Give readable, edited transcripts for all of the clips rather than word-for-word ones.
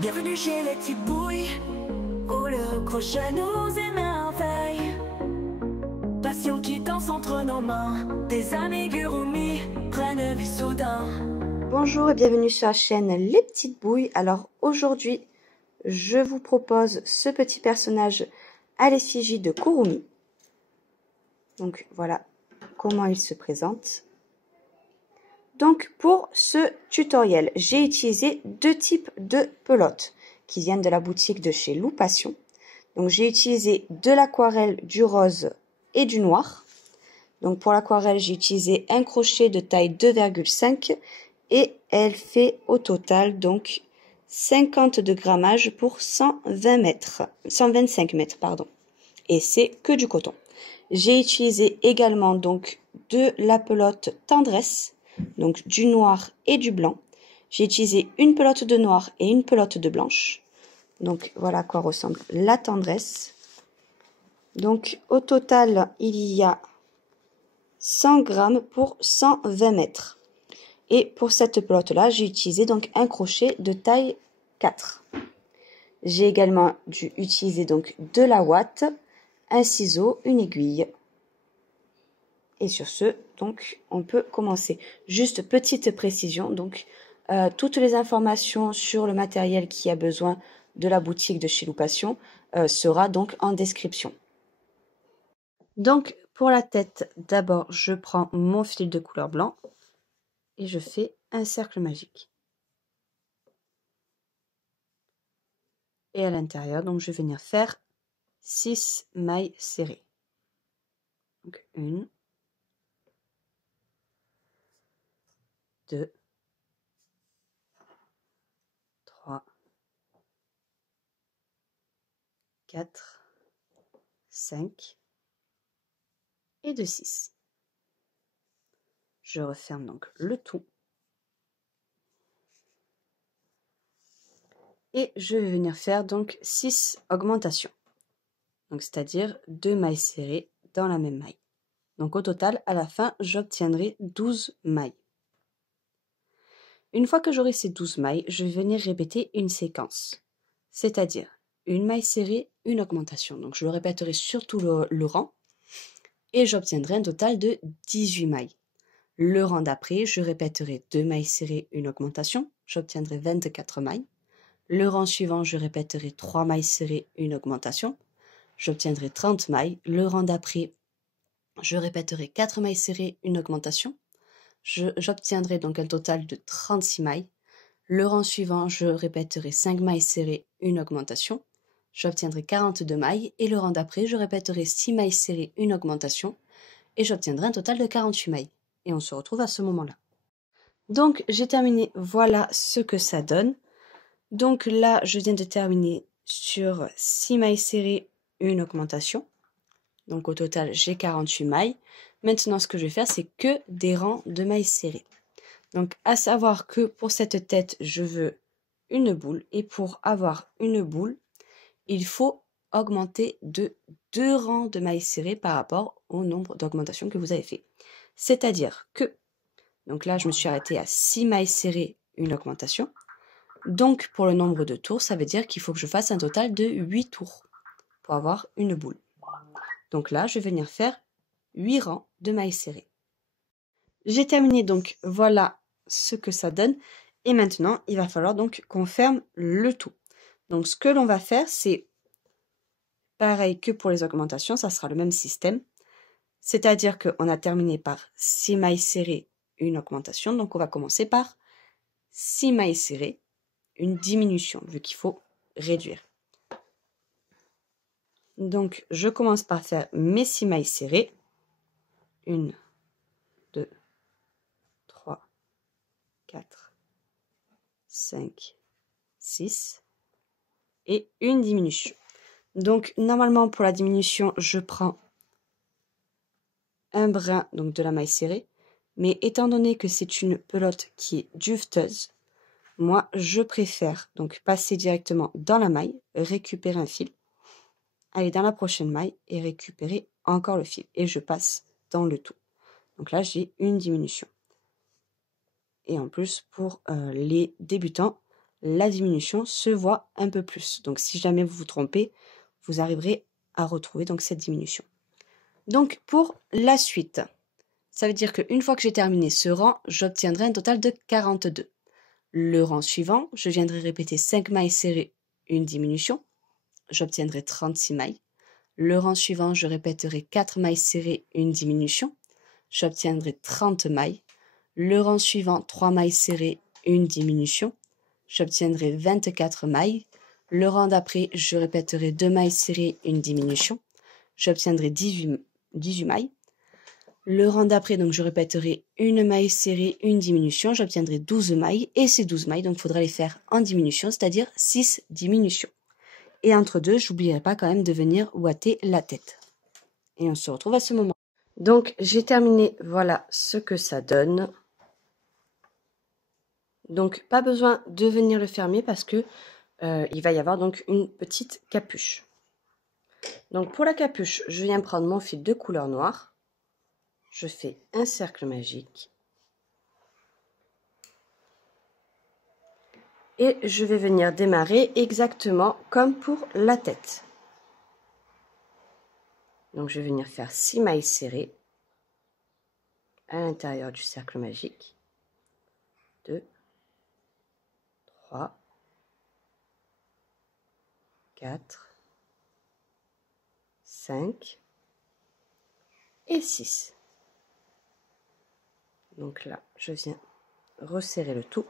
Bienvenue chez les petites bouilles, où le crochet nous émerveille. Passion qui danse entre nos mains, des amigurumis prennent vie soudain. Bonjour et bienvenue sur la chaîne Les Petites Bouilles. Alors aujourd'hui, je vous propose ce petit personnage à l'effigie de Kurumi. Donc voilà comment il se présente. Donc pour ce tutoriel, j'ai utilisé deux types de pelotes qui viennent de la boutique de chez Lou Passion. Donc j'ai utilisé de l'aquarelle, du rose et du noir. Donc pour l'aquarelle, j'ai utilisé un crochet de taille 2,5 et elle fait au total donc 50 de grammage pour 125 mètres pardon. Et c'est que du coton. J'ai utilisé également donc de la pelote tendresse, donc du noir et du blanc. J'ai utilisé une pelote de noir et une pelote de blanche. Donc voilà à quoi ressemble la tendresse. Donc au total, il y a 100 grammes pour 120 mètres. Et pour cette pelote-là, j'ai utilisé donc un crochet de taille 4. J'ai également dû utiliser donc de la ouate, un ciseau, une aiguille. Et sur ce, donc, on peut commencer. Juste petite précision, donc, toutes les informations sur le matériel qui a besoin de la boutique de chez Lou Passion sera donc en description. Donc, pour la tête, d'abord, je prends mon fil de couleur blanc et je fais un cercle magique. Et à l'intérieur, donc, je vais venir faire 6 mailles serrées. Donc, 1, 2, 3, 4, 5 et de 6. Je referme donc le tout. Et je vais venir faire donc 6 augmentations. Donc c'est-à-dire 2 mailles serrées dans la même maille. Donc au total, à la fin, j'obtiendrai 12 mailles. Une fois que j'aurai ces 12 mailles, je vais venir répéter une séquence. C'est-à-dire une maille serrée, une augmentation. Donc je le répéterai sur tout le rang. Et j'obtiendrai un total de 18 mailles. Le rang d'après, je répéterai 2 mailles serrées, une augmentation. J'obtiendrai 24 mailles. Le rang suivant, je répéterai 3 mailles serrées, une augmentation. J'obtiendrai 30 mailles. Le rang d'après, je répéterai 4 mailles serrées, une augmentation. J'obtiendrai donc un total de 36 mailles. Le rang suivant, je répéterai 5 mailles serrées, une augmentation. J'obtiendrai 42 mailles. Et le rang d'après, je répéterai 6 mailles serrées, une augmentation. Et j'obtiendrai un total de 48 mailles. Et on se retrouve à ce moment-là. Donc j'ai terminé, voilà ce que ça donne. Donc là, je viens de terminer sur 6 mailles serrées, une augmentation. Donc au total, j'ai 48 mailles. Maintenant, ce que je vais faire, c'est que des rangs de mailles serrées. Donc à savoir que pour cette tête, je veux une boule. Et pour avoir une boule, il faut augmenter de 2 rangs de mailles serrées par rapport au nombre d'augmentations que vous avez fait. C'est-à-dire que, donc là, je me suis arrêtée à 6 mailles serrées, une augmentation. Donc, pour le nombre de tours, ça veut dire qu'il faut que je fasse un total de 8 tours pour avoir une boule. Donc là, je vais venir faire 8 rangs de mailles serrées. J'ai terminé, donc voilà ce que ça donne. Et maintenant, il va falloir donc qu'on ferme le tout. Donc, ce que l'on va faire, c'est pareil que pour les augmentations, ça sera le même système. C'est-à-dire qu'on a terminé par 6 mailles serrées, une augmentation. Donc, on va commencer par 6 mailles serrées, une diminution, vu qu'il faut réduire. Donc, je commence par faire mes 6 mailles serrées. 1, 2, 3, 4, 5, 6. Et une diminution. Donc, normalement, pour la diminution, je prends un brin donc, de la maille serrée. Mais étant donné que c'est une pelote qui est duveteuse, moi, je préfère donc passer directement dans la maille, récupérer un fil, aller dans la prochaine maille et récupérer encore le fil. Et je passe dans le tout. Donc là, j'ai une diminution. Et en plus, pour les débutants, la diminution se voit un peu plus. Donc si jamais vous vous trompez, vous arriverez à retrouver donc cette diminution. Donc pour la suite, ça veut dire qu'une fois que j'ai terminé ce rang, j'obtiendrai un total de 42. Le rang suivant, je viendrai répéter 5 mailles serrées, une diminution, j'obtiendrai 36 mailles. Le rang suivant, je répéterai 4 mailles serrées, une diminution, j'obtiendrai 30 mailles. Le rang suivant, 3 mailles serrées, une diminution, j'obtiendrai 24 mailles. Le rang d'après, je répéterai 2 mailles serrées, une diminution, j'obtiendrai 18 mailles. Le rang d'après, donc je répéterai une maille serrée, une diminution, j'obtiendrai 12 mailles. Et ces 12 mailles, donc il faudra les faire en diminution, c'est-à-dire 6 diminutions. Et entre deux, j'oublierai pas quand même de venir ouater la tête. Et on se retrouve à ce moment. Donc j'ai terminé, voilà ce que ça donne. Donc pas besoin de venir le fermer parce que il va y avoir donc une petite capuche. Donc pour la capuche, je viens prendre mon fil de couleur noire. Je fais un cercle magique. Et je vais venir démarrer exactement comme pour la tête. Donc je vais venir faire 6 mailles serrées à l'intérieur du cercle magique. 2, 3, 4, 5 et 6. Donc là, je viens resserrer le tout.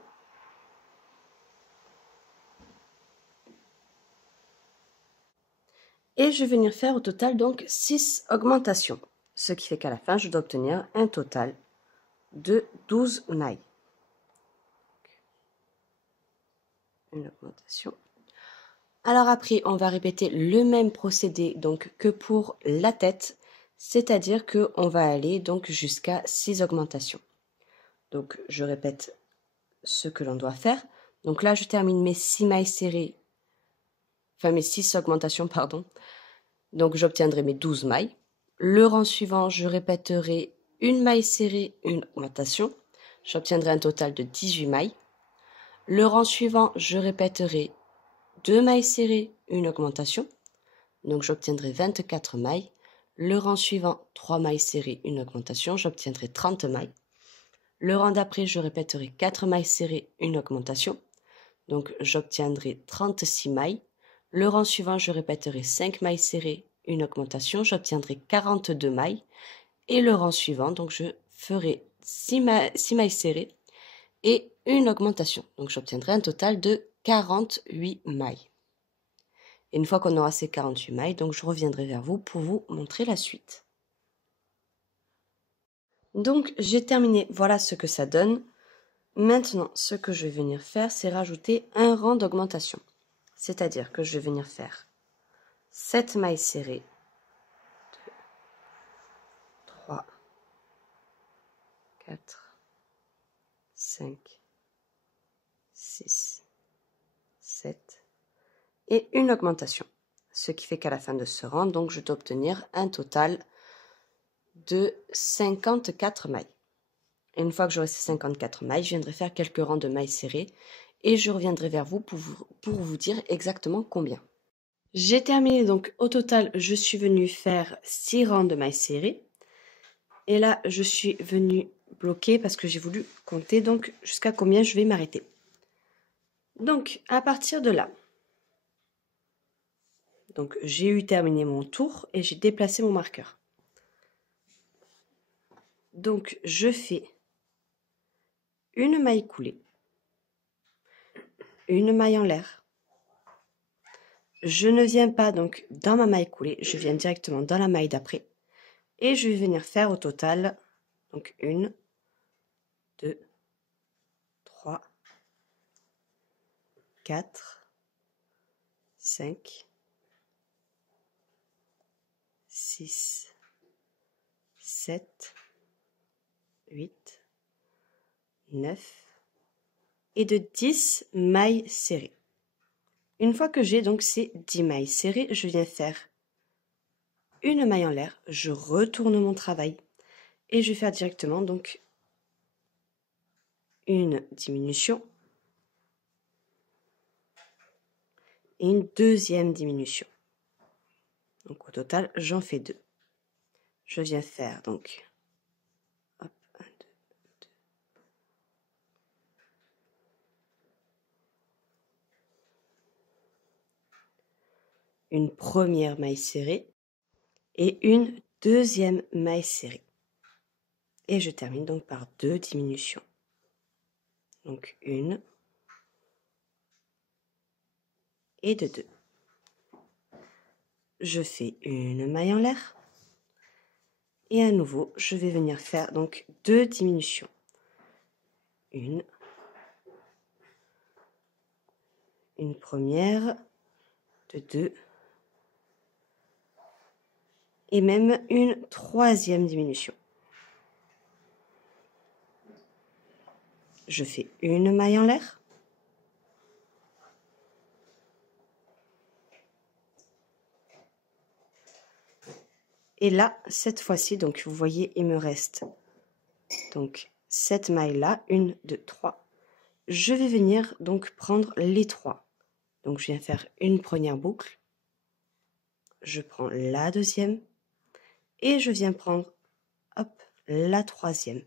Et je vais venir faire au total donc 6 augmentations. Ce qui fait qu'à la fin, je dois obtenir un total de 12 mailles. Une augmentation. Alors après, on va répéter le même procédé donc que pour la tête. C'est-à-dire qu'on va aller donc jusqu'à 6 augmentations. Donc je répète ce que l'on doit faire. Donc là, je termine mes 6 mailles serrées, enfin mes 6 augmentations, pardon. Donc j'obtiendrai mes 12 mailles. Le rang suivant, je répéterai une maille serrée, une augmentation. J'obtiendrai un total de 18 mailles. Le rang suivant, je répéterai 2 mailles serrées, une augmentation. Donc j'obtiendrai 24 mailles. Le rang suivant, 3 mailles serrées, une augmentation. J'obtiendrai 30 mailles. Le rang d'après, je répéterai 4 mailles serrées, une augmentation. Donc j'obtiendrai 36 mailles. Le rang suivant, je répéterai 5 mailles serrées, une augmentation. J'obtiendrai 42 mailles. Et le rang suivant, donc je ferai 6 mailles serrées et une augmentation. Donc j'obtiendrai un total de 48 mailles. Et une fois qu'on aura ces 48 mailles, donc je reviendrai vers vous pour vous montrer la suite. Donc j'ai terminé, voilà ce que ça donne. Maintenant, ce que je vais venir faire, c'est rajouter un rang d'augmentation. C'est-à-dire que je vais venir faire 7 mailles serrées, 2, 3, 4, 5, 6, 7 et une augmentation. Ce qui fait qu'à la fin de ce rang, donc je dois obtenir un total de 54 mailles. Et une fois que j'aurai ces 54 mailles, je viendrai faire quelques rangs de mailles serrées et je reviendrai vers vous pour vous dire exactement combien. J'ai terminé, donc au total, je suis venue faire 6 rangs de mailles serrées. Et là, je suis venue bloquer parce que j'ai voulu compter donc jusqu'à combien je vais m'arrêter. Donc, à partir de là, donc j'ai eu terminé mon tour et j'ai déplacé mon marqueur. Donc, je fais une maille coulée, une maille en l'air. Je ne viens pas donc dans ma maille coulée, je viens directement dans la maille d'après. Et je vais venir faire au total, donc 1, 2, 3, 4, 5, 6, 7, 8, 9 et de 10 mailles serrées. Une fois que j'ai donc ces 10 mailles serrées, je viens faire une maille en l'air, je retourne mon travail et je vais faire directement donc une diminution et une deuxième diminution. Donc au total, j'en fais 2. Je viens faire donc hop, 1, 2, 2. Une première maille serrée et une deuxième maille serrée. Et je termine donc par 2 diminutions. Donc 1 et de 2. Je fais une maille en l'air. Et à nouveau, je vais venir faire donc 2 diminutions. Une première, de 2, et même une troisième diminution. Je fais une maille en l'air. Et là, cette fois-ci, donc vous voyez, il me reste donc cette maille-là, 1, 2, 3. Je vais venir donc prendre les 3. Donc je viens faire une première boucle. Je prends la deuxième. Et je viens prendre, hop, la troisième.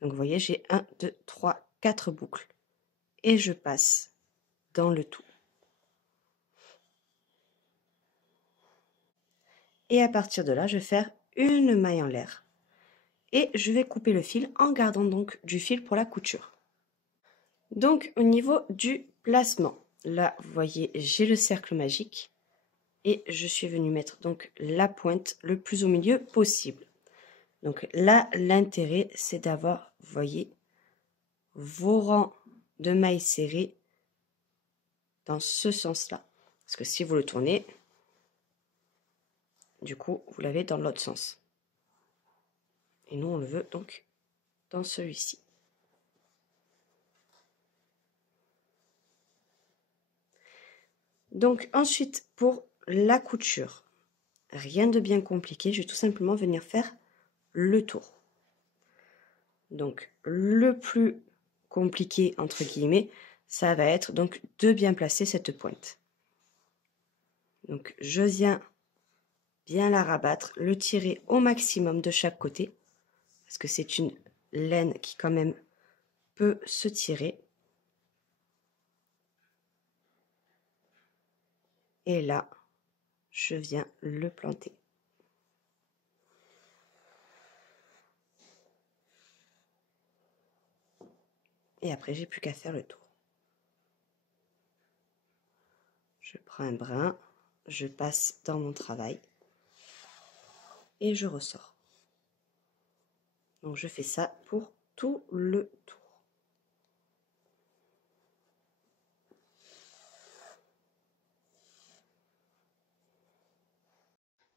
Donc vous voyez, j'ai 1, 2, 3, 4 boucles. Et je passe dans le tout. Et à partir de là, je vais faire une maille en l'air. Et je vais couper le fil en gardant donc du fil pour la couture. Donc au niveau du placement, là vous voyez, j'ai le cercle magique. Et je suis venue mettre donc la pointe le plus au milieu possible. Donc là, l'intérêt, c'est d'avoir, vous voyez, vos rangs de mailles serrées dans ce sens-là. Parce que si vous le tournez, du coup, vous l'avez dans l'autre sens. Et nous, on le veut donc dans celui-ci. Donc ensuite, pour la couture, rien de bien compliqué, je vais tout simplement venir faire le tour. Donc le plus compliqué, entre guillemets, ça va être donc de bien placer cette pointe. Donc je viens bien la rabattre, le tirer au maximum de chaque côté, parce que c'est une laine qui quand même peut se tirer. Et là, je viens le planter. Et après, j'ai plus qu'à faire le tour. Je prends un brin, je passe dans mon travail et je ressors. Donc je fais ça pour tout le tour.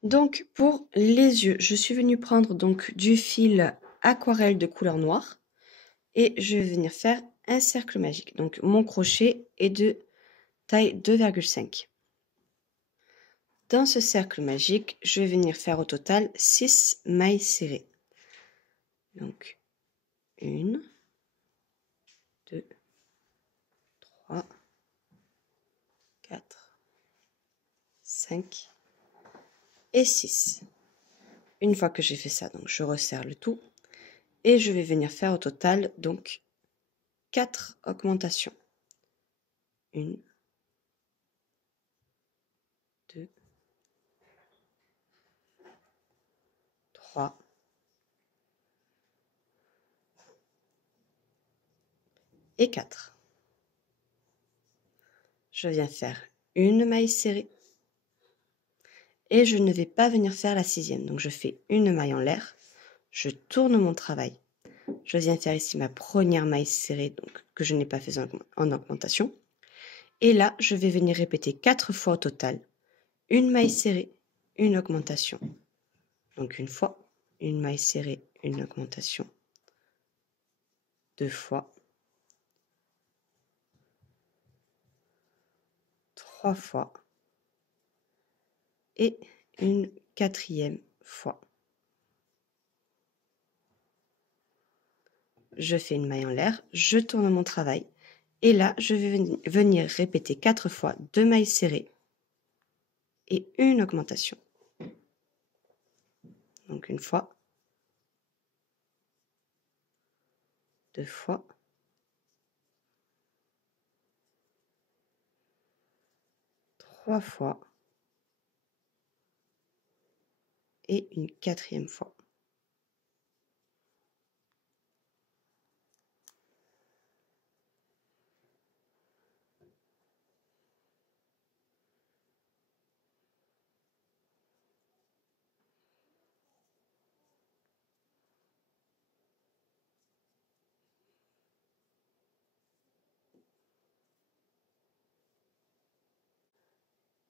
Donc pour les yeux, je suis venue prendre donc du fil aquarelle de couleur noire et je vais venir faire un cercle magique. Donc mon crochet est de taille 2,5. Dans ce cercle magique, je vais venir faire au total 6 mailles serrées. Donc 1, 2, 3, 4, 5 et 6. Une fois que j'ai fait ça, donc je resserre le tout et je vais venir faire au total donc 4 augmentations. 1, 2, 3, 4. Je viens faire une maille serrée et je ne vais pas venir faire la 6e. Donc je fais une maille en l'air, je tourne mon travail, je viens faire ici ma première maille serrée donc, que je n'ai pas fait en augmentation. Et là, je vais venir répéter 4 fois au total. Une maille serrée, une augmentation. Donc une fois, une maille serrée, une augmentation. 2 fois. 3 fois. Et une 4e fois. Je fais une maille en l'air, je tourne mon travail Et là, je vais venir répéter 4 fois 2 mailles serrées et une augmentation. Donc une fois, 2 fois, 3 fois et une 4e fois.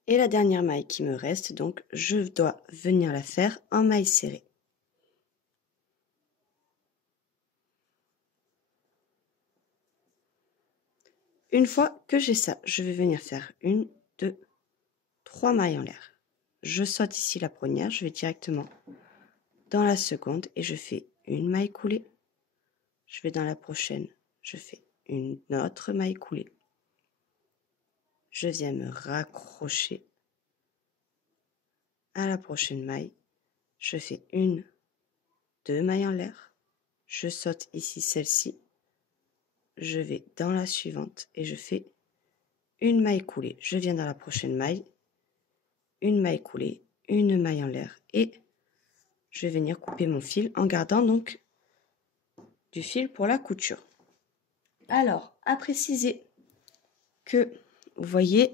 Et la dernière maille qui me reste, donc je dois venir la faire en maille serrée. Une fois que j'ai ça, je vais venir faire 1, 2, 3 mailles en l'air. Je saute ici la première, je vais directement dans la seconde et je fais une maille coulée. Je vais dans la prochaine, je fais une autre maille coulée. Je viens me raccrocher à la prochaine maille. Je fais 1, 2 mailles en l'air. Je saute ici celle-ci. Je vais dans la suivante et je fais une maille coulée. Je viens dans la prochaine maille, une maille coulée, une maille en l'air et je vais venir couper mon fil en gardant donc du fil pour la couture. Alors, à préciser que vous voyez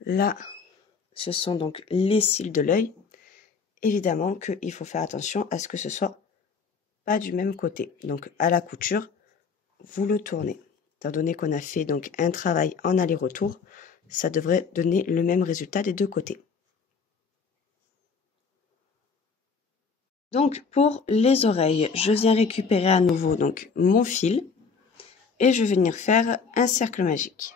là, ce sont donc les cils de l'œil. Évidemment qu'il faut faire attention à ce que ce soit pas du même côté. Donc à la couture, vous le tournez. Étant donné qu'on a fait donc un travail en aller-retour, ça devrait donner le même résultat des deux côtés. Donc pour les oreilles, je viens récupérer à nouveau donc mon fil et je vais venir faire un cercle magique.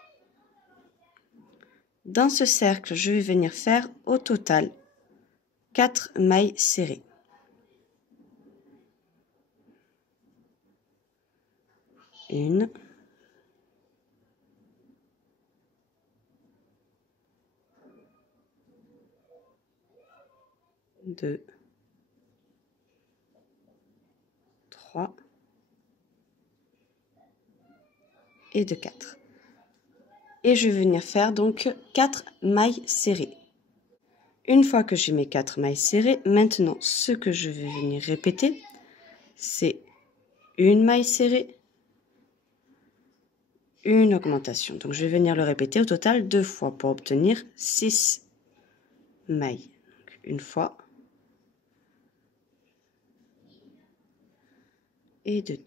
Dans ce cercle, je vais venir faire au total 4 mailles serrées. Une, deux, 3 et de 4. Et je vais venir faire donc 4 mailles serrées. Une fois que j'ai mes 4 mailles serrées, maintenant ce que je vais venir répéter, c'est une maille serrée, une augmentation. Donc je vais venir le répéter au total 2 fois pour obtenir 6 mailles. Donc, une fois et de 2.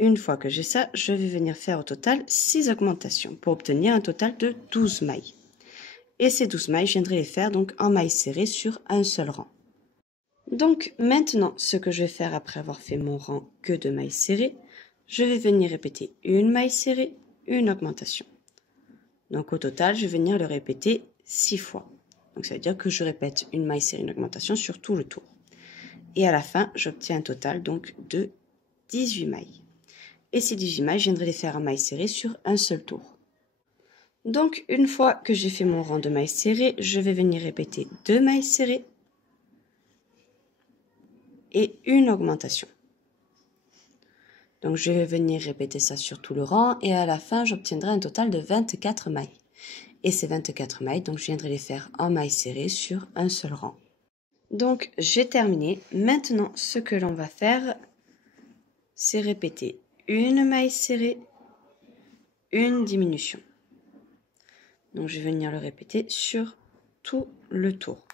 Une fois que j'ai ça, je vais venir faire au total 6 augmentations pour obtenir un total de 12 mailles. Et ces 12 mailles, je viendrai les faire donc en mailles serrées sur un seul rang. Donc maintenant, ce que je vais faire après avoir fait mon rang que de mailles serrées, je vais venir répéter une maille serrée, une augmentation. Donc au total, je vais venir le répéter 6 fois. Donc ça veut dire que je répète une maille serrée, une augmentation sur tout le tour. Et à la fin, j'obtiens un total donc de 18 mailles. Et ces 18 mailles, je viendrai les faire en mailles serrées sur un seul tour. Donc une fois que j'ai fait mon rang de mailles serrées, je vais venir répéter 2 mailles serrées et une augmentation. Donc je vais venir répéter ça sur tout le rang et à la fin j'obtiendrai un total de 24 mailles. Et ces 24 mailles, donc je viendrai les faire en mailles serrées sur un seul rang. Donc j'ai terminé. Maintenant ce que l'on va faire, c'est répéter une maille serrée, une diminution. Donc je vais venir le répéter sur tout le tour.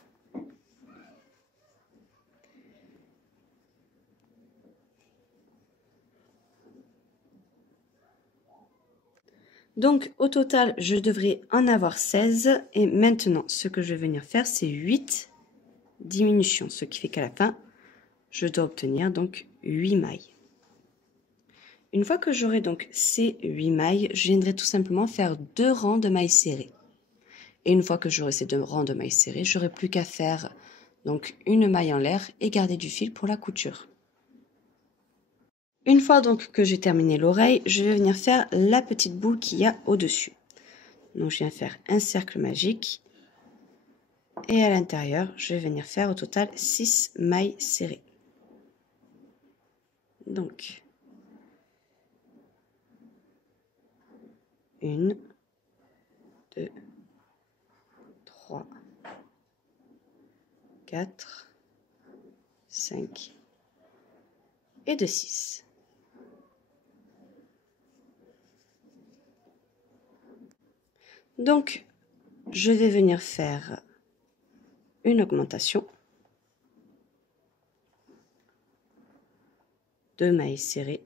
Donc au total, je devrais en avoir 16 et maintenant ce que je vais venir faire, c'est 8 diminutions, ce qui fait qu'à la fin, je dois obtenir donc 8 mailles. Une fois que j'aurai donc ces 8 mailles, je viendrai tout simplement faire 2 rangs de mailles serrées. Et une fois que j'aurai ces 2 rangs de mailles serrées, j'aurai plus qu'à faire donc une maille en l'air et garder du fil pour la couture. Une fois donc que j'ai terminé l'oreille, je vais venir faire la petite boule qu'il y a au-dessus. Donc je viens faire un cercle magique et à l'intérieur, je vais venir faire au total 6 mailles serrées. Donc 1, 2, 3, 4, 5 et de 6. Donc, je vais venir faire une augmentation, 2 mailles serrées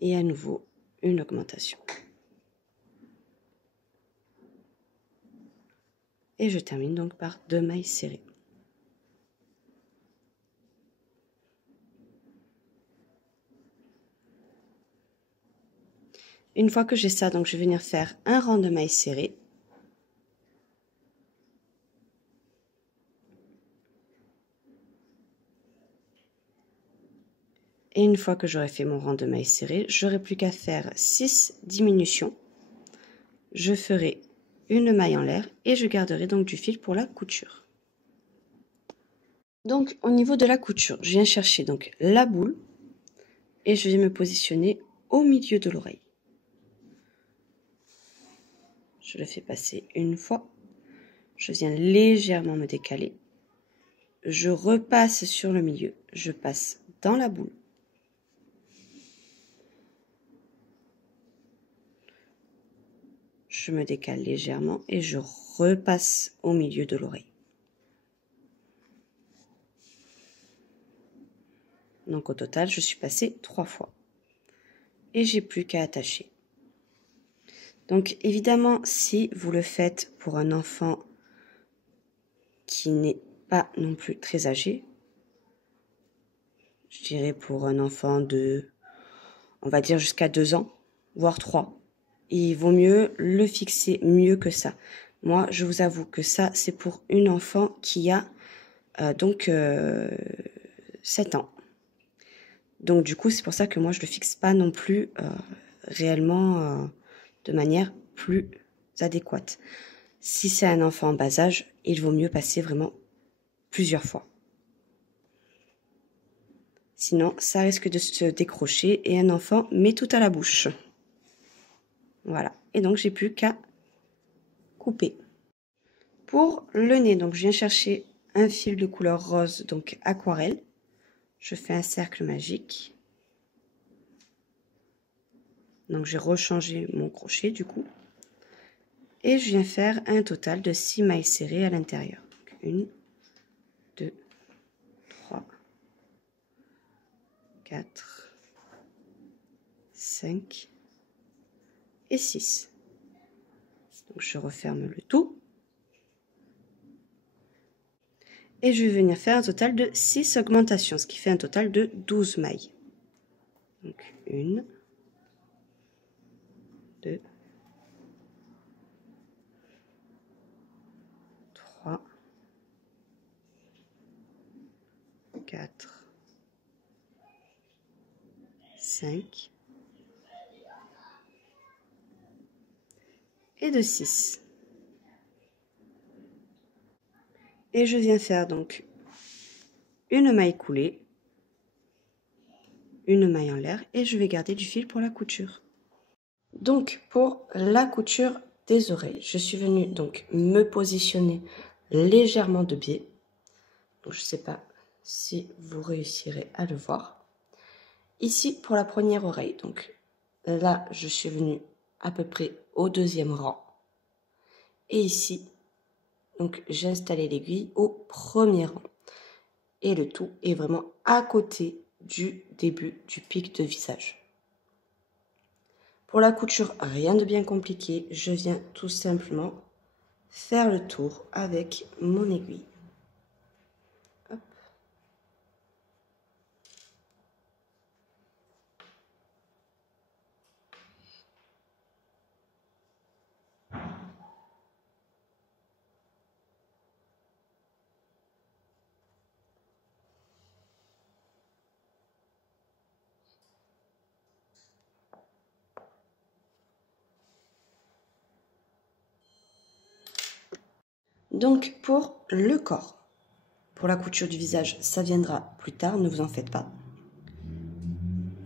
et à nouveau une augmentation. Et je termine donc par 2 mailles serrées. Une fois que j'ai ça, donc je vais venir faire un rang de mailles serrées. Et une fois que j'aurai fait mon rang de mailles serrées, j'aurai plus qu'à faire 6 diminutions. Je ferai une maille en l'air et je garderai donc du fil pour la couture. Donc au niveau de la couture, je viens chercher donc la boule et je viens me positionner au milieu de l'oreille. Je le fais passer une fois. Je viens légèrement me décaler. Je repasse sur le milieu. Je passe dans la boule. Je me décale légèrement et je repasse au milieu de l'oreille. Donc au total, je suis passée 3 fois. Et j'ai plus qu'à attacher. Donc évidemment, si vous le faites pour un enfant qui n'est pas non plus très âgé, je dirais pour un enfant de, on va dire jusqu'à 2 ans, voire 3, il vaut mieux le fixer mieux que ça. Moi, je vous avoue que ça, c'est pour une enfant qui a 7 ans. Donc du coup, c'est pour ça que moi, je le fixe pas non plus réellement de manière plus adéquate. Si c'est un enfant en bas âge, il vaut mieux passer vraiment plusieurs fois. Sinon, ça risque de se décrocher et un enfant met tout à la bouche. Voilà. Et donc, j'ai plus qu'à couper. Pour le nez, donc je viens chercher un fil de couleur rose, donc aquarelle. Je fais un cercle magique. Donc, j'ai rechangé mon crochet du coup. Et je viens faire un total de 6 mailles serrées à l'intérieur. 1, 2, 3, 4, 5 et 6. Donc, je referme le tout. Et je vais venir faire un total de 6 augmentations, ce qui fait un total de 12 mailles. Donc 1, 2, 3, 4, 5 et de 6. Et je viens faire donc une maille coulée, une maille en l'air et je vais garder du fil pour la couture. Donc pour la couture des oreilles, je suis venue donc me positionner légèrement de biais. Donc je ne sais pas si vous réussirez à le voir. Ici pour la première oreille, donc là je suis venue à peu près au 2e rang. Et ici, donc j'ai installé l'aiguille au 1er rang. Et le tout est vraiment à côté du début du pic de visage. Pour la couture, rien de bien compliqué, je viens tout simplement faire le tour avec mon aiguille. Hop. Donc pour le corps, pour la couture du visage, ça viendra plus tard, ne vous en faites pas.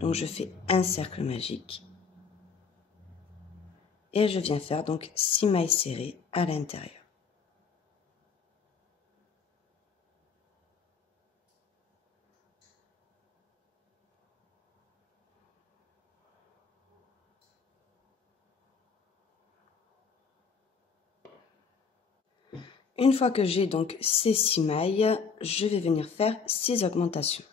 Donc je fais un cercle magique. Et je viens faire donc 6 mailles serrées à l'intérieur. Une fois que j'ai donc ces 6 mailles, je vais venir faire 6 augmentations.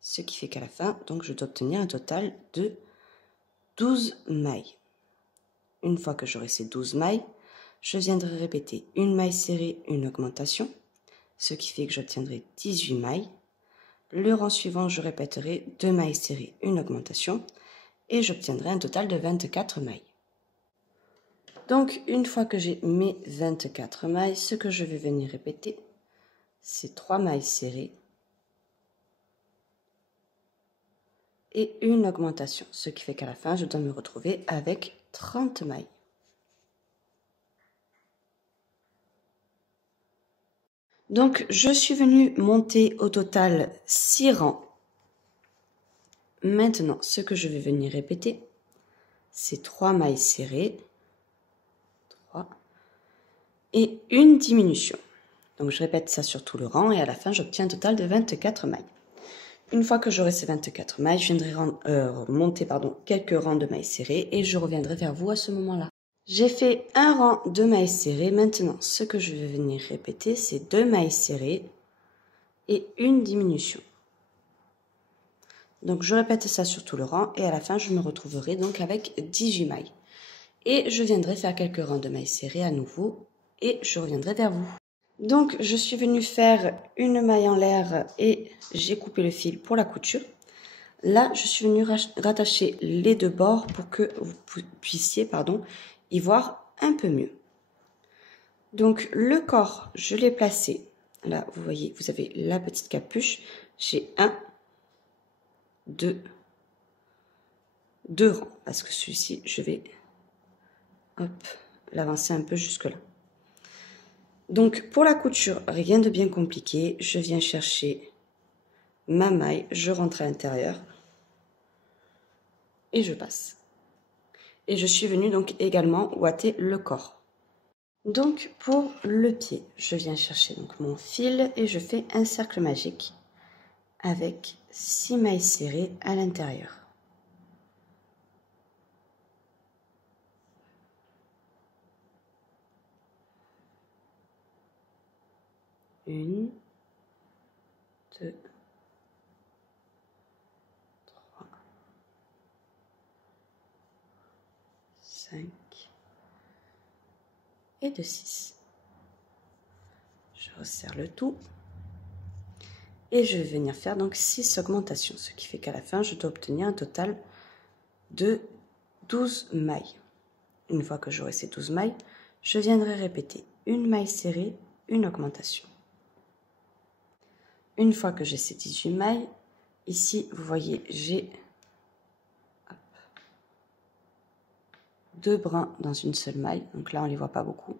Ce qui fait qu'à la fin, donc je dois obtenir un total de 12 mailles. Une fois que j'aurai ces 12 mailles, je viendrai répéter une maille serrée, une augmentation, ce qui fait que j'obtiendrai 18 mailles. Le rang suivant, je répéterai 2 mailles serrées, une augmentation, et j'obtiendrai un total de 24 mailles. Donc, une fois que j'ai mes 24 mailles, ce que je vais venir répéter, c'est 3 mailles serrées et une augmentation, ce qui fait qu'à la fin, je dois me retrouver avec 30 mailles. Donc, je suis venue monter au total 6 rangs. Maintenant, ce que je vais venir répéter, c'est 3 mailles serrées, 3, et une diminution. Donc, je répète ça sur tout le rang et à la fin, j'obtiens un total de 24 mailles. Une fois que j'aurai ces 24 mailles, je viendrai monter quelques rangs de mailles serrées et je reviendrai vers vous à ce moment-là. J'ai fait un rang de mailles serrées. Maintenant, ce que je vais venir répéter, c'est 2 mailles serrées et une diminution. Donc, je répète ça sur tout le rang et à la fin, je me retrouverai donc avec 18 mailles. Et je viendrai faire quelques rangs de mailles serrées à nouveau et je reviendrai vers vous. Donc, je suis venue faire une maille en l'air et j'ai coupé le fil pour la couture. Là, je suis venue rattacher les deux bords pour que vous puissiez y voir un peu mieux. Donc, le corps, je l'ai placé. Là, vous voyez, vous avez la petite capuche. J'ai 1, 2 rangs. Parce que celui-ci, je vais l'avancer un peu jusque là. Donc, pour la couture, rien de bien compliqué. Je viens chercher ma maille, je rentre à l'intérieur et je passe. Et je suis venue donc également ouater le corps. Donc, pour le pied, je viens chercher donc mon fil et je fais un cercle magique avec 6 mailles serrées à l'intérieur. Une, 2, 3, 5 et de 6. Je resserre le tout et je vais venir faire donc 6 augmentations, ce qui fait qu'à la fin, je dois obtenir un total de 12 mailles. Une fois que j'aurai ces 12 mailles, je viendrai répéter une maille serrée, une augmentation. Une fois que j'ai ces 18 mailles, ici, vous voyez, j'ai 2 brins dans une seule maille. Donc là, on ne les voit pas beaucoup.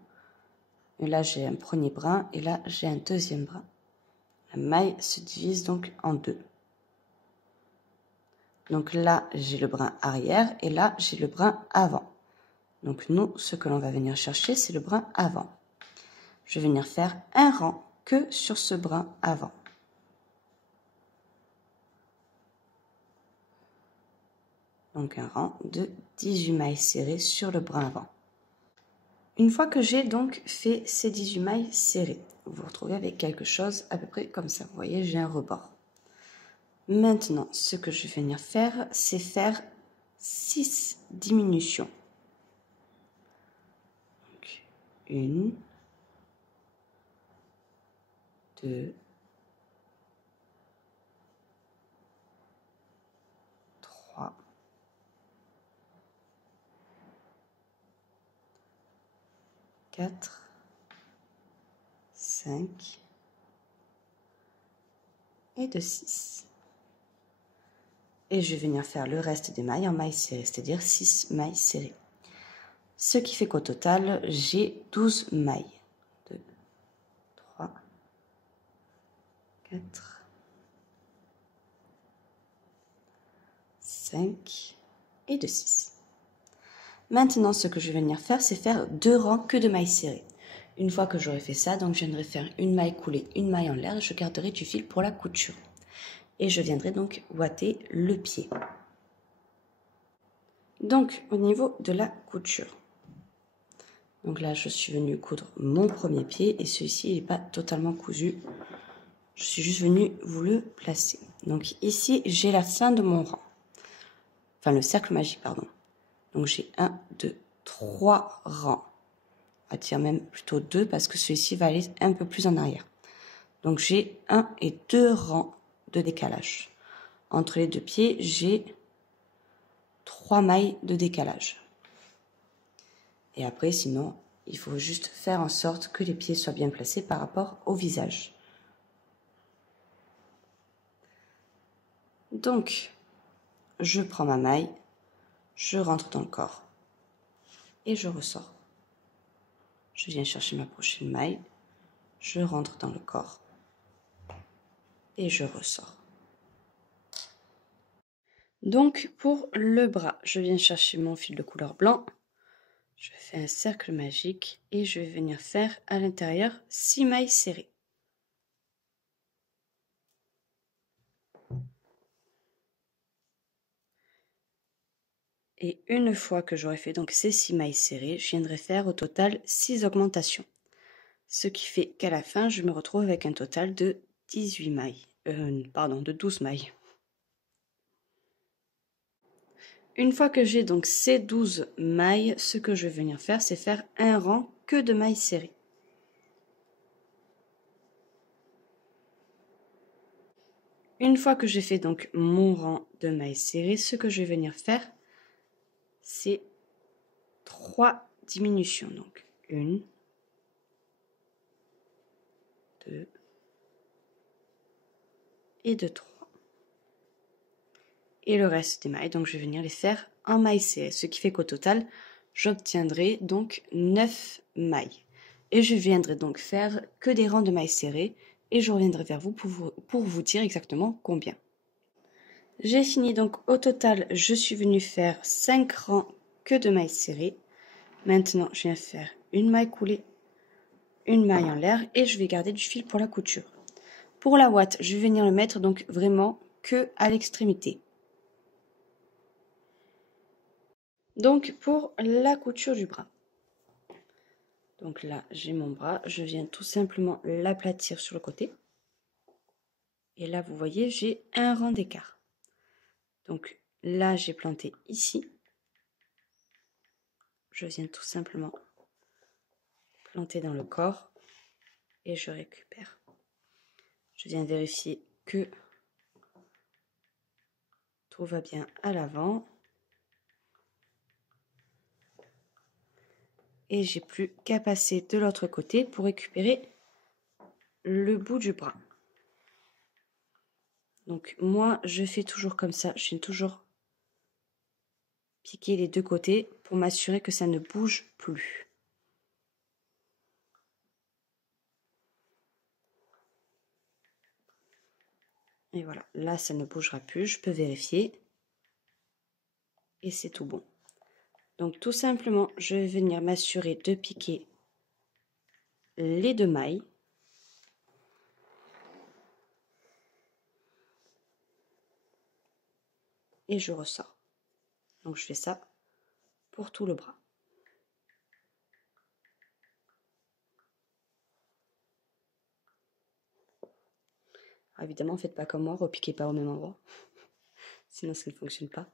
Et là, j'ai un premier brin et là, j'ai un deuxième brin. La maille se divise donc en 2. Donc là, j'ai le brin arrière et là, j'ai le brin avant. Donc nous, ce que l'on va venir chercher, c'est le brin avant. Je vais venir faire un rang que sur ce brin avant. Donc un rang de 18 mailles serrées sur le brin avant. Une fois que j'ai donc fait ces 18 mailles serrées, vous vous retrouvez avec quelque chose à peu près comme ça. Vous voyez, j'ai un rebord. Maintenant, ce que je vais venir faire, c'est faire 6 diminutions. Donc, 1, 2, 3, 4, 5 et de 6. Et je vais venir faire le reste des mailles en mailles serrées, c'est-à-dire 6 mailles serrées. Ce qui fait qu'au total, j'ai 12 mailles. 2, 3, 4, 5 et de 6. Maintenant, ce que je vais venir faire, c'est faire 2 rangs que de mailles serrées. Une fois que j'aurai fait ça, donc je viendrai faire une maille coulée, une maille en l'air et je garderai du fil pour la couture. Et je viendrai donc ouater le pied. Donc, au niveau de la couture. Donc là, je suis venue coudre mon premier pied et celui-ci n'est pas totalement cousu. Je suis juste venue vous le placer. Donc ici, j'ai la fin de mon rang. Enfin, le cercle magique, pardon. Donc j'ai 1, 2, 3 rangs. On va dire même plutôt 2 parce que celui-ci va aller un peu plus en arrière. Donc j'ai 1 et 2 rangs de décalage. Entre les deux pieds, j'ai 3 mailles de décalage. Et après, sinon, il faut juste faire en sorte que les pieds soient bien placés par rapport au visage. Donc, je prends ma maille, je rentre dans le corps et je ressors. Je viens chercher ma prochaine maille, je rentre dans le corps et je ressors. Donc, pour le bras, je viens chercher mon fil de couleur blanc. Je fais un cercle magique et je vais venir faire à l'intérieur 6 mailles serrées. Et une fois que j'aurai fait donc ces 6 mailles serrées, je viendrai faire au total 6 augmentations. Ce qui fait qu'à la fin, je me retrouve avec un total de 18 mailles. De 12 mailles. Une fois que j'ai donc ces 12 mailles, ce que je vais venir faire, c'est faire un rang que de mailles serrées. Une fois que j'ai fait donc mon rang de mailles serrées, ce que je vais venir faire, c'est 3 diminutions. Donc 1, 2 et 2, 3. Et le reste des mailles, donc je vais venir les faire en mailles serrées, ce qui fait qu'au total, j'obtiendrai donc 9 mailles. Et je viendrai donc faire que des rangs de mailles serrées et je reviendrai vers vous pour vous dire exactement combien. J'ai fini donc au total, je suis venue faire 5 rangs que de mailles serrées. Maintenant, je viens faire une maille coulée, une maille en l'air et je vais garder du fil pour la couture. Pour la ouate, je vais venir le mettre donc vraiment que à l'extrémité. Donc pour la couture du bras. Donc là, j'ai mon bras, je viens tout simplement l'aplatir sur le côté. Et là, vous voyez, j'ai un rang d'écart. Donc là, j'ai planté ici. Je viens tout simplement planter dans le corps et je récupère. Je viens vérifier que tout va bien à l'avant. Et j'ai plus qu'à passer de l'autre côté pour récupérer le bout du bras. Donc moi, je fais toujours comme ça, je viens toujours piquer les deux côtés pour m'assurer que ça ne bouge plus. Et voilà, là ça ne bougera plus, je peux vérifier. Et c'est tout bon. Donc tout simplement, je vais venir m'assurer de piquer les 2 mailles. Et je ressors. Donc je fais ça pour tout le bras. Alors évidemment, faites pas comme moi, repiquez pas au même endroit. Sinon ça ne fonctionne pas.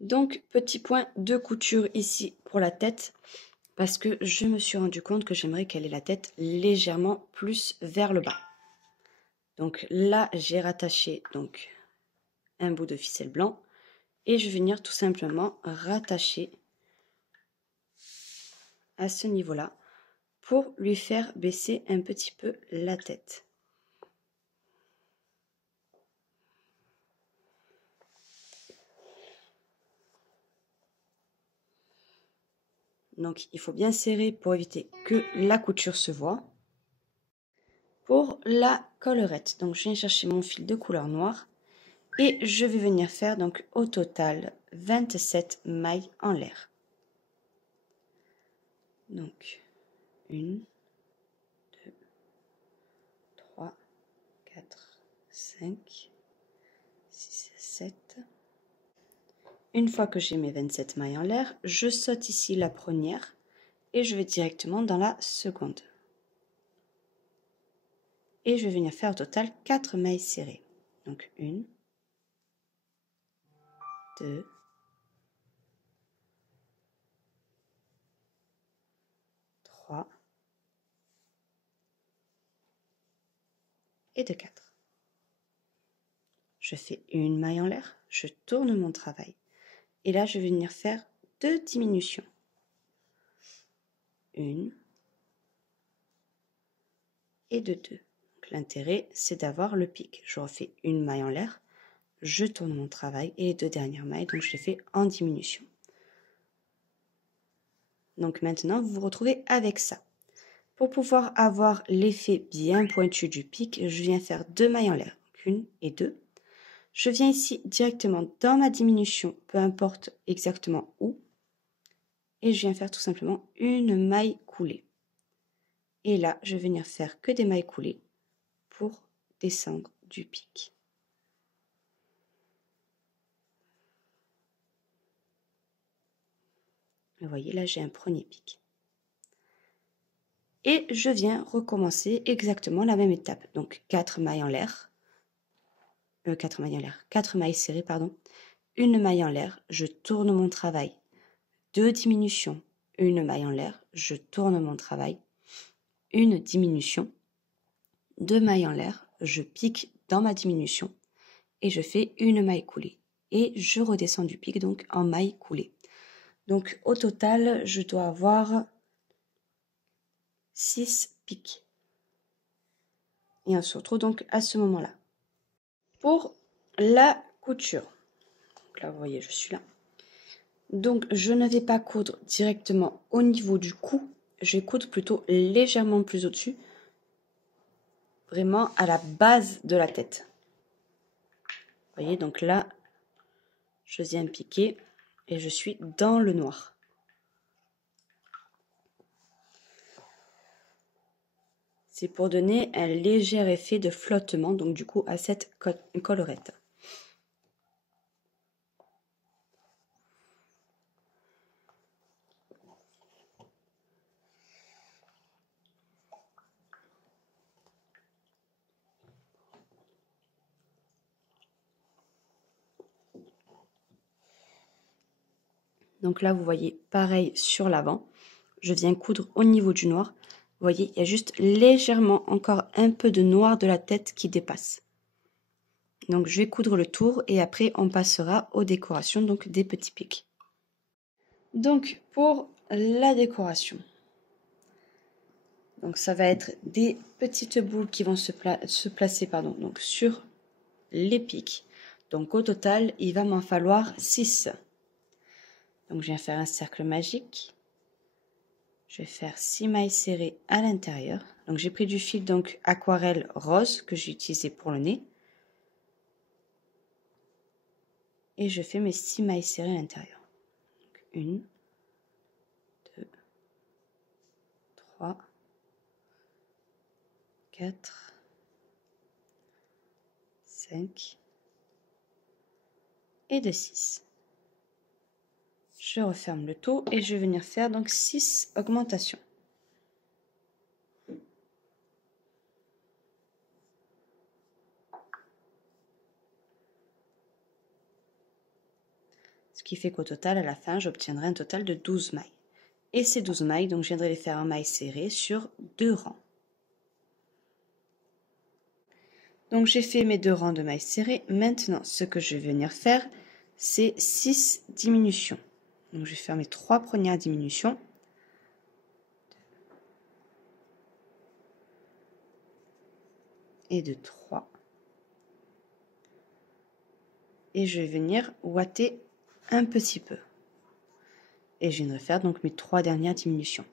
Donc, petit point de couture ici pour la tête, parce que je me suis rendu compte que j'aimerais qu'elle ait la tête légèrement plus vers le bas. Donc là, j'ai rattaché donc un bout de ficelle blanc Et je vais venir tout simplement rattacher à ce niveau-là pour lui faire baisser un petit peu la tête. Donc il faut bien serrer pour éviter que la couture se voie. Pour la collerette, donc je viens chercher mon fil de couleur noire et je vais venir faire donc au total 27 mailles en l'air. Donc 1, 2, 3, 4, 5, 6, 7. Une fois que j'ai mes 27 mailles en l'air, je saute ici la première et je vais directement dans la seconde. Et je vais venir faire au total 4 mailles serrées. Donc 1, 2, 3 et de 4. Je fais une maille en l'air, je tourne mon travail. Et là, je vais venir faire 2 diminutions. Une et de 2. L'intérêt, c'est d'avoir le pic. Je refais une maille en l'air, je tourne mon travail et les 2 dernières mailles, donc je les fais en diminution. Donc maintenant, vous vous retrouvez avec ça. Pour pouvoir avoir l'effet bien pointu du pic, je viens faire 2 mailles en l'air, 1 et 2. Je viens ici directement dans ma diminution, peu importe exactement où, et je viens faire tout simplement une maille coulée. Et là, je vais venir faire que des mailles coulées pour descendre du pic. Vous voyez, là, j'ai un premier pic. Et je viens recommencer exactement la même étape. Donc, 4 mailles en l'air. 4 mailles serrées, pardon. Une maille en l'air, je tourne mon travail. 2 diminutions, une maille en l'air, je tourne mon travail. Une diminution, 2 mailles en l'air, je pique dans ma diminution et je fais une maille coulée. Et je redescends du pic donc en maille coulée. Donc au total, je dois avoir 6 pics. Et on se retrouve donc à ce moment-là. Pour la couture, donc là vous voyez, je suis là. Donc je ne vais pas coudre directement au niveau du cou, je vais coudre plutôt légèrement plus au-dessus, vraiment à la base de la tête. Vous voyez, donc là, je viens piquer et je suis dans le noir. C'est pour donner un léger effet de flottement, donc du coup à cette collerette. Donc là, vous voyez, pareil sur l'avant, je viens coudre au niveau du noir. Vous voyez, il y a juste légèrement encore un peu de noir de la tête qui dépasse. Donc je vais coudre le tour et après on passera aux décorations, donc des petits pics. Donc pour la décoration, donc ça va être des petites boules qui vont se placer donc sur les pics. Donc au total, il va m'en falloir 6. Donc je viens faire un cercle magique. Je vais faire 6 mailles serrées à l'intérieur. Donc j'ai pris du fil donc aquarelle rose que j'ai utilisé pour le nez. Et je fais mes 6 mailles serrées à l'intérieur. 1, 2, 3, 4, 5 et de 6. Je referme le tout et je vais venir faire donc 6 augmentations. Ce qui fait qu'au total, à la fin, j'obtiendrai un total de 12 mailles. Et ces 12 mailles, donc je viendrai les faire en mailles serrées sur 2 rangs. Donc j'ai fait mes 2 rangs de mailles serrées. Maintenant, ce que je vais venir faire, c'est 6 diminutions. Donc je vais faire mes 3 premières diminutions. Et de 3. Et je vais venir ouater un petit peu. Et je viendrai faire donc mes 3 dernières diminutions.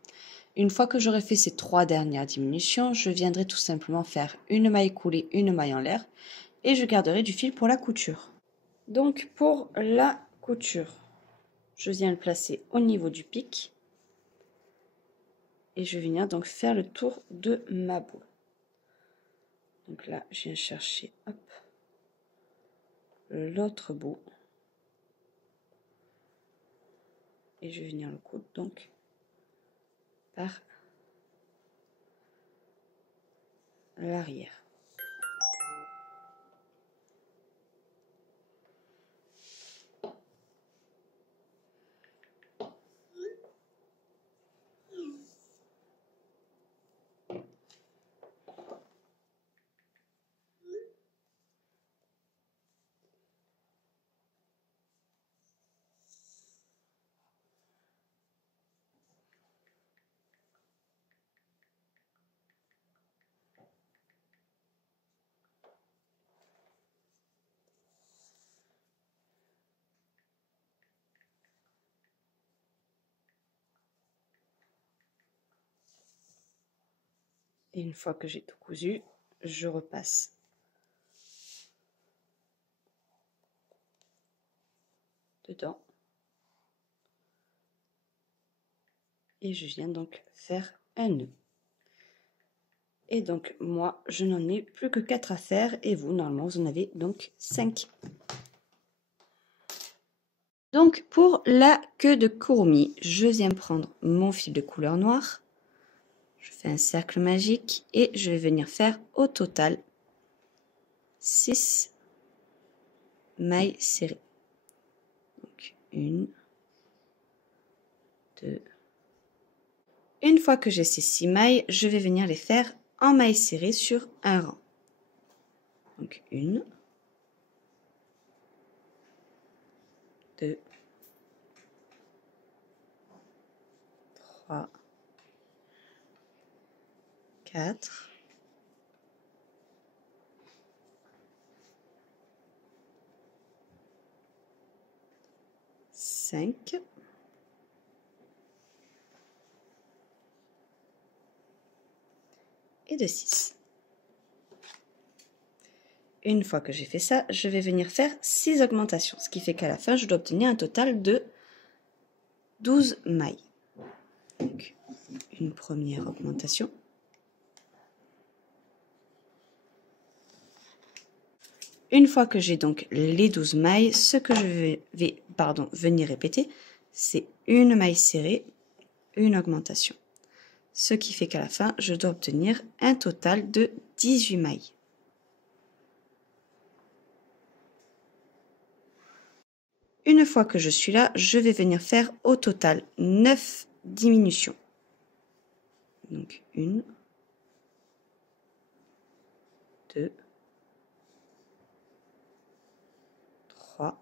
Une fois que j'aurai fait ces 3 dernières diminutions, je viendrai tout simplement faire une maille coulée, une maille en l'air. Et je garderai du fil pour la couture. Donc pour la couture, je viens le placer au niveau du pic. Et je vais venir donc faire le tour de ma boule. Donc là, je viens chercher l'autre bout. Et je vais venir le coudre donc par l'arrière. Et une fois que j'ai tout cousu, je repasse dedans. Et je viens donc faire un nœud. Et donc moi, je n'en ai plus que 4 à faire et vous, normalement, vous en avez donc 5. Donc pour la queue de Kurumi, je viens prendre mon fil de couleur noire. Je fais un cercle magique et je vais venir faire au total 6 mailles serrées. Donc 1, 2. Une fois que j'ai ces 6 mailles, je vais venir les faire en mailles serrées sur un rang. Donc 1, 2, 3, 4, 5, et de 6. Une fois que j'ai fait ça, je vais venir faire 6 augmentations, ce qui fait qu'à la fin, je dois obtenir un total de 12 mailles. Donc, une première augmentation. Une fois que j'ai donc les 12 mailles, ce que je vais venir répéter, c'est une maille serrée, une augmentation. Ce qui fait qu'à la fin, je dois obtenir un total de 18 mailles. Une fois que je suis là, je vais venir faire au total 9 diminutions. Donc 1, 2, 3,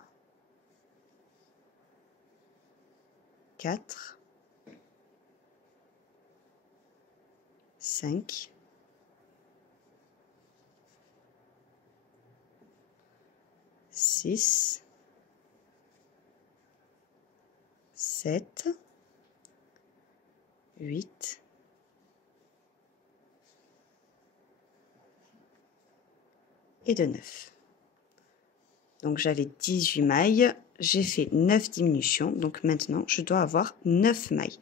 4, 5, 6, 7, 8, et de 9. Donc j'avais 18 mailles, j'ai fait 9 diminutions, donc maintenant je dois avoir 9 mailles.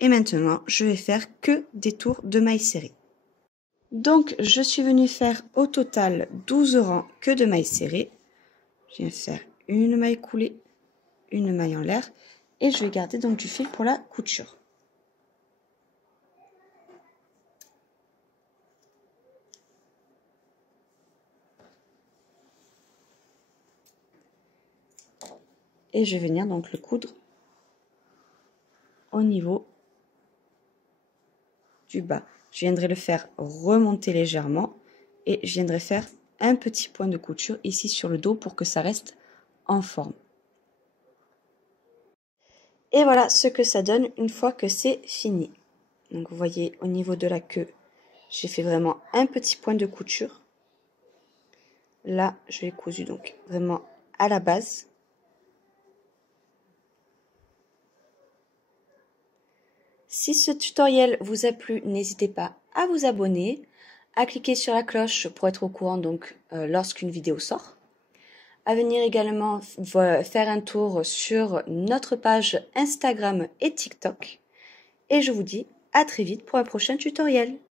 Et maintenant je vais faire que des tours de mailles serrées. Donc je suis venue faire au total 12 rangs que de mailles serrées. Je viens faire une maille coulée, une maille en l'air, et je vais garder donc du fil pour la couture. Et je vais venir donc le coudre au niveau du bas. Je viendrai le faire remonter légèrement et je viendrai faire un petit point de couture ici sur le dos pour que ça reste en forme. Et voilà ce que ça donne une fois que c'est fini. Donc vous voyez au niveau de la queue, j'ai fait vraiment un petit point de couture. Là, je l'ai cousu donc vraiment à la base. Si ce tutoriel vous a plu, n'hésitez pas à vous abonner, à cliquer sur la cloche pour être au courant donc lorsqu'une vidéo sort. À venir également faire un tour sur notre page Instagram et TikTok. Et je vous dis à très vite pour un prochain tutoriel.